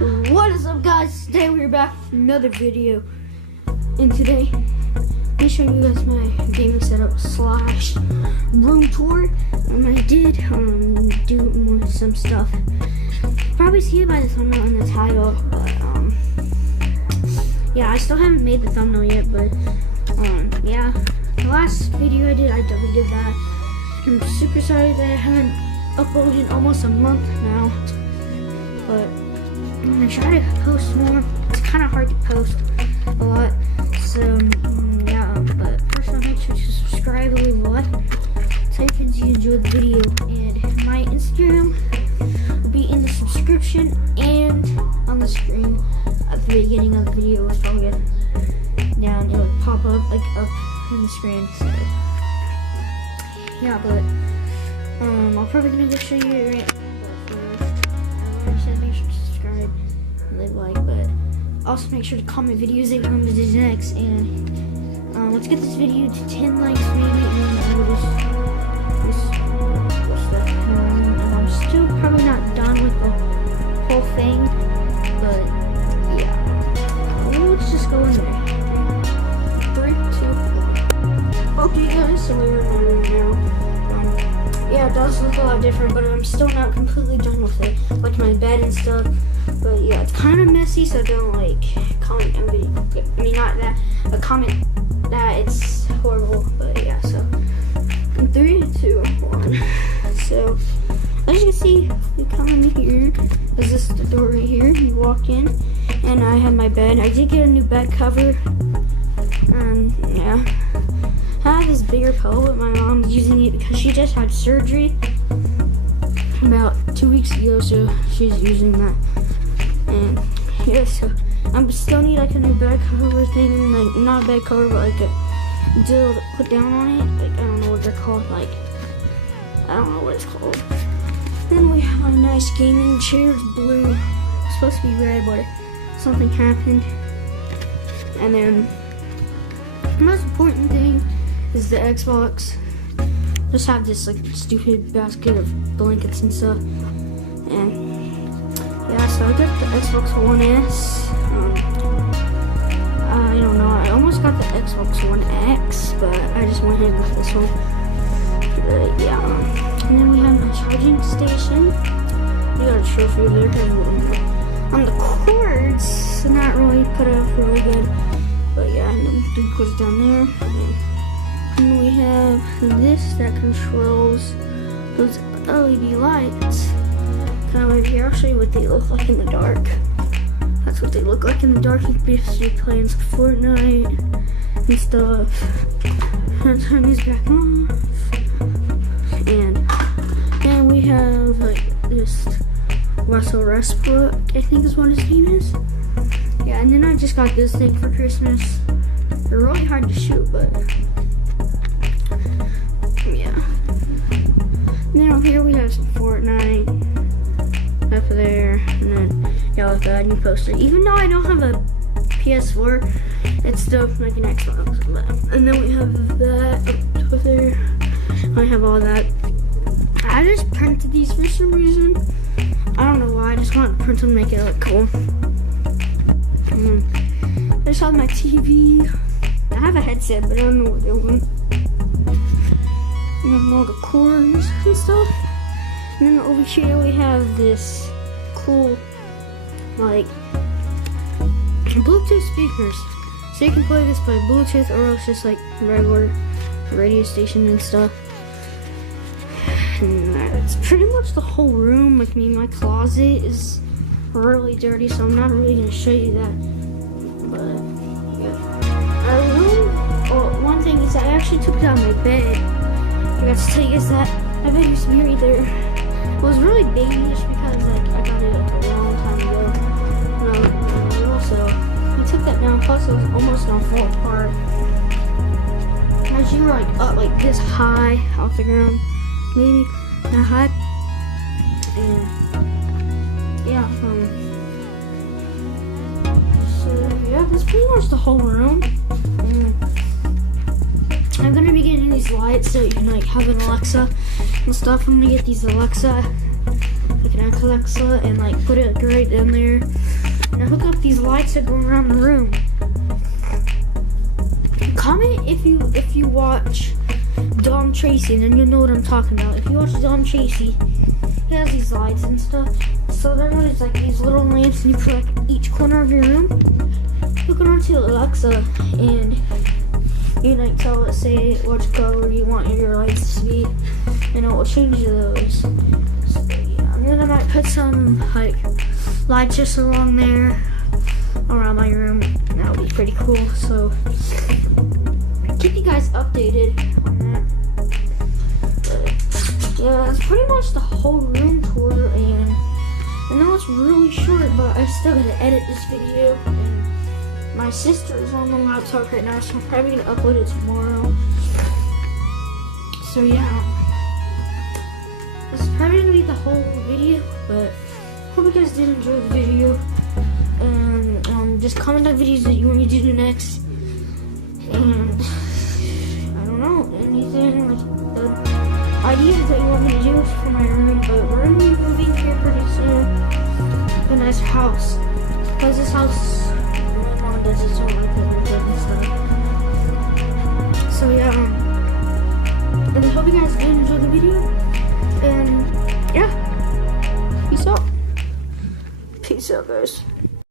What is up, guys? Today we're back with another video, and today I'm showing you guys my gaming setup slash room tour. I did do some stuff. Probably see it by the thumbnail and the title, but yeah, I still haven't made the thumbnail yet. But yeah, the last video I did, I deleted that. I'm super sorry that I haven't uploaded in almost a month now, but I'm gonna try to post more. It's kind of hard to post a lot, so yeah. But first, I'll make sure to subscribe and leave a like. Tell your friends you enjoyed the video, and my Instagram will be in the subscription and on the screen at the beginning of the video. It's probably down. It would pop up like up in the screen. So yeah, but I'll probably gonna show you it right. Make sure to subscribe and leave a like, but also make sure to comment videos that you want me to do next. And let's get this video to 10 likes maybe, and we'll just stuff. And I'm still probably not done with the whole thing, but yeah. Let's just go in there. 3, 2, 1. Okay, guys, so we're in my room now. Yeah, it does look a lot different, but I'm still not completely done with it, like my bed and stuff. But yeah, it's kind of messy, so don't like comment. I mean, not that, but comment that it's horrible. But yeah, so in 3, 2, 1. So as you can see, you come in here. There's this the door right here. You walk in, and I have my bed. I did get a new bed cover. Yeah. I have this bigger pillow, but my mom's using it because she just had surgery about 2 weeks ago, so she's using that. And yeah, so I still need like a new bed cover thing, like not a bed cover, but like a deal to put down on it. Like I don't know what they're called. Like I don't know what it's called. Then we have a nice gaming chair. It's blue. It's supposed to be red, but something happened. And then the most important thing is the Xbox. Just have this like stupid basket of blankets and stuff. And yeah, so I got the Xbox One S. I don't know, I almost got the Xbox One X, but I just went ahead with this one. But yeah, and then we have my charging station. We got a trophy there. On the cords, not really put up really good. But yeah, and then 3 cords down there. And we have this that controls those LED lights. Kind of right here. I'll show you what they look like in the dark. That's what they look like in the dark. You can basically play some Fortnite and stuff. And turn these back on. And we have like this Russell Westbrook, I think is what his name is. Yeah, and then I just got this thing for Christmas. They're really hard to shoot, but yeah. And then over here we have some Fortnite up there, and then yeah, like a new poster. Even though I don't have a PS4, it's still like an Xbox. And then we have that up there. I have all that. I just printed these for some reason. I don't know why. I just want to print them, make it look cool. I just have my TV. I have a headset, but I don't know what they're doing. And then all the cords and stuff. And then over here we have this cool, like, Bluetooth speakers. So you can play this by Bluetooth, or else just like regular radio station and stuff. And that's pretty much the whole room. Like, my closet is really dirty, so I'm not really gonna show you that. But yeah, our room. Oh, one thing is I actually took down my bed. I got to tell you guys that my bed used to be right there. It was really babyish because like I got it like a long time ago when I was little, so I took that down. Plus, it was almost gonna fall apart. As you were like up like this high off the ground, maybe that high. And yeah, so yeah, that's pretty much the whole room. I'm gonna be getting these lights so you can like have an Alexa and stuff. I'm gonna get these Alexa, like an Alexa, and like put it right down there. and I hook up these lights that go around the room. Comment if you watch Dom Tracy, and then you'll know what I'm talking about. If you watch Dom Tracy, he has these lights and stuff. So there was like these little lamps, and you put like each corner of your room. Hook it onto Alexa, and you like tell it, say what color you want your lights to be, and it will change those. So yeah, and then I might put some like lights just along there around my room. That would be pretty cool. So keep you guys updated on that. But yeah, that's pretty much the whole room tour, and I know it's really short, but I still gotta edit this video. And my sister is on the laptop right now, so I'm probably gonna upload it tomorrow. So yeah, this is probably gonna be the whole video, but hope you guys did enjoy the video. And just comment on videos that you want me to do next. And I don't know, anything like the ideas that you want me to do for my room. But we're gonna be moving here pretty soon. A nice house, because this house, my mom does its own like and stuff. So yeah, and I hope you guys did enjoy the video. And yeah, peace out. Peace out, guys.